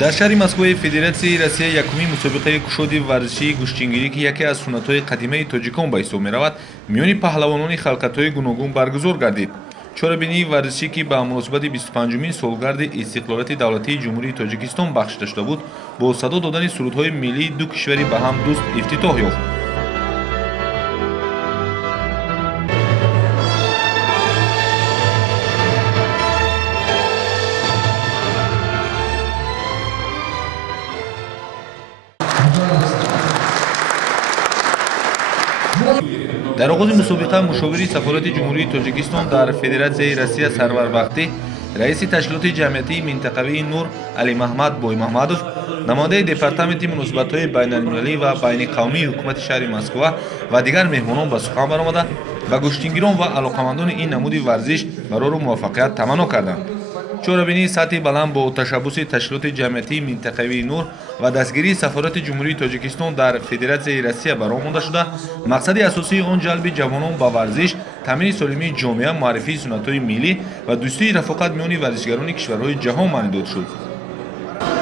дар шаҳри Москваи Федератсияи Россия якумин мусобиқаи кушоди варзишии гӯштингирӣ ки яке аз суннатҳои қадимаи тоҷикон ба ҳисоб меравад, миёни паҳлавонони халқатҳои гуногун баргузор гардид. чорабинии варзишӣ ки ба муносибати 25-умин солгарди истиқлолияти давлатии ҷумҳурии Тоҷикистон бахшида шуда буд, бо садо додани сурудҳои миллии ду кишвари ба ҳам дӯст ифтитоҳ ёфт. дар оғози мусобиқа мушовири сафорати ҷумҳурии Тоҷикистон дар Федератсияи Россия Сарвар Бахтӣ, раиси ташкилоти ҷамъиятии минтақавии Нур Алимаҳмад Боймаҳмадов, намояндаи департаменти муносибатҳои байналмилалӣ ва байниқавмии ҳукумати шаҳри Москва ва дигар меҳмонон ба сухан баромада, ба гӯштингирон ва алоқамандони ин намуди варзиш барору муваффақият таманно карданд. чорабинии сатҳи баланд бо ташаббуси ташкилоти ҷамъиятии минтақавии Нур ва дастгирии сафорати ҷумҳурии Тоҷикистон дар Федератсияи Россия баром монда шуда, мақсади асосии он ҷалби ҷавонон ба варзиш, таъмини солимии ҷомеа, маърифии суннатҳои миллӣ ва дӯстии рафоқат миёни варзишгарони кишварҳои ҷаҳон маънӣ дод шуд.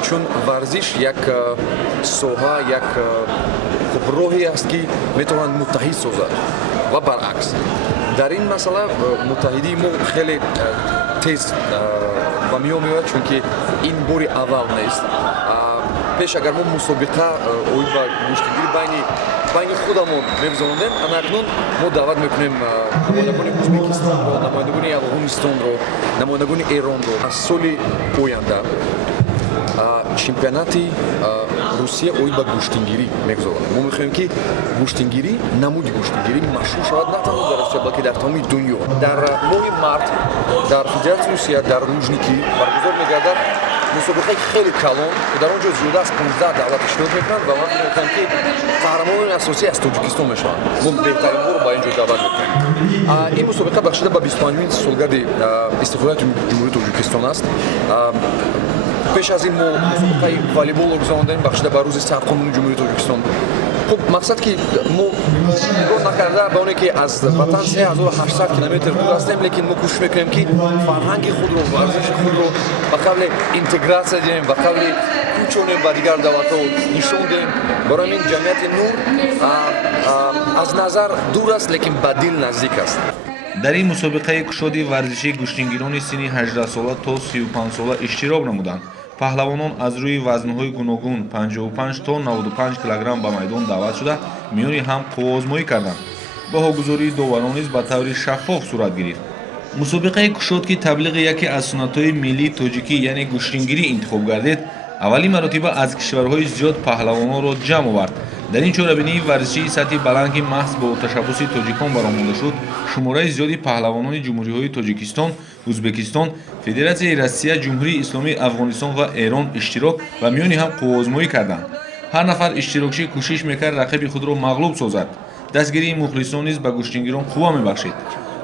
чун варзиш як соҳа, як роҳе аст ки метавонад муттаҳид созад ва баръакс. дар ин масъала муттаҳидии мо хеле тез ба миён меояд, чунки ин бори аввал нест. пеш агар мо мусобиқа оид ба гӯштингирӣ байни худамон мегузаронем, анакнун мо даъват мекунем намояндагони Ӯзбекистонро, намояндагони Афғонистонро, намояндагони Эронро аз соли оянда чемпионати Русия оид ба гӯштингирӣ мегузаронем. мо мехоҳем ки гӯштингирӣ, намуди гӯштингирӣ машҳур шавад на танҳо дар Русия, балки дар тамоми дунё. дар моҳи март дар Федератсияи Русия дар Лужники баргузор мегардад мусобиқаи хеле калон, дар он ҷо зиёда аз 15 давлат иштирок мекунанд ва ман мехоҳам ки қаҳрамонони асосӣ аз Тоҷикистон мешаванд. мо беҳтаринҳоро ба ин ҷо даъват мекунем. ин мусобиқа бахшида ба 25-умин солгарди истиқлолияти ҷумҳурии Тоҷикистон аст. пеш аз ин мо мусобиқаи волейболро гузарондем бахшида ба рӯзи сарқонуни ҷумҳурии Тоҷикистон. хуб мақсад ки мо нигоҳ накарда ба оне ки аз ватан 3800 километр дур ҳастем, лекин мо кӯшиш мекунем ки фарҳанги худро, варзиши худро ба қабли интегратсия диҳем, ба қабли кӯчонем ба дигар давлатҳо нишон диҳем. барои ҳамин ҷамъияти Нур аз назар дур аст, лекин ба дил наздик аст. дар ин мусобиқаи кушоди варзишии гӯштингирони синни 18 сола то 35 сола иштирок намуданд. паҳлавонон аз рӯи вазнҳои гуногун 55 то 95 килограмм ба майдон даъват шуда, миёни ҳам қуввоозмоӣ карданд. баҳогузории доварон низ ба таври шаффоф сурат гирифт. мусобиқаи кушод ки таблиғи яке аз суннатҳои миллии тоҷикӣ, яъне гӯштингирӣ интихоб гардид, аввалин маротиба аз кишварҳои зиёд паҳлавононро ҷамъ овард. дар ин чорабинии варзишии сатҳи баланд ки маҳз бо ташаббуси тоҷикон баром монда шуд, шумораи зиёди паҳлавонони ҷумҳуриҳои Тоҷикистон, Ӯзбекистон, Федератсияи Россия, ҷумҳурии Исломии Афғонистон ва Эрон иштирок ва миёни ҳам қуввоозмоӣ карданд. ҳар нафар иштирокчӣ кӯшиш мекард рақиби худро мағлуб созад. дастгирии мухлисон низ ба гӯштингирон қувва мебахшид.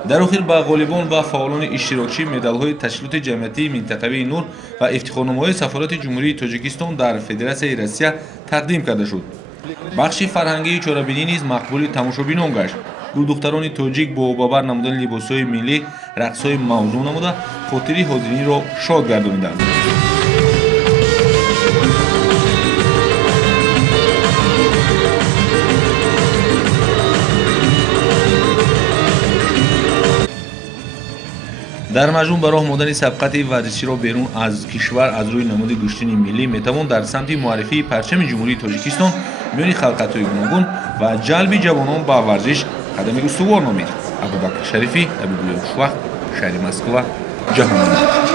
дар охир ба ғолибон ва фаъолони иштирокчӣ медалҳои ташкилоти ҷамъиятии минтақавии Нур ва ифтихорномаҳои сафорати ҷумҳурии Тоҷикистон дар Федератсияи Россия тақдим карда шуд. бахши фарҳангии чорабинӣ низ мақбули тамошобинон гашт. духтарони тоҷик бо бобар намудани либосҳои миллӣ, рақсҳои мавзун намуда, хотири ҳозиринро шод гардониданд. дар маҷмӯъ ба роҳ мондани сабқати варзиширо берун аз кишвар аз рӯи намуди гӯштини миллӣ метавон дар самти муаррифии парчами ҷумҳурии Тоҷикистон миёни халқатҳои гуногун ва ҷалби ҷавонон ба варзиш қадами устувор номид. Абубакр Шарифӣ, Абибуллоҳ Шувахт, шаҳри Москва, ҷаҳон.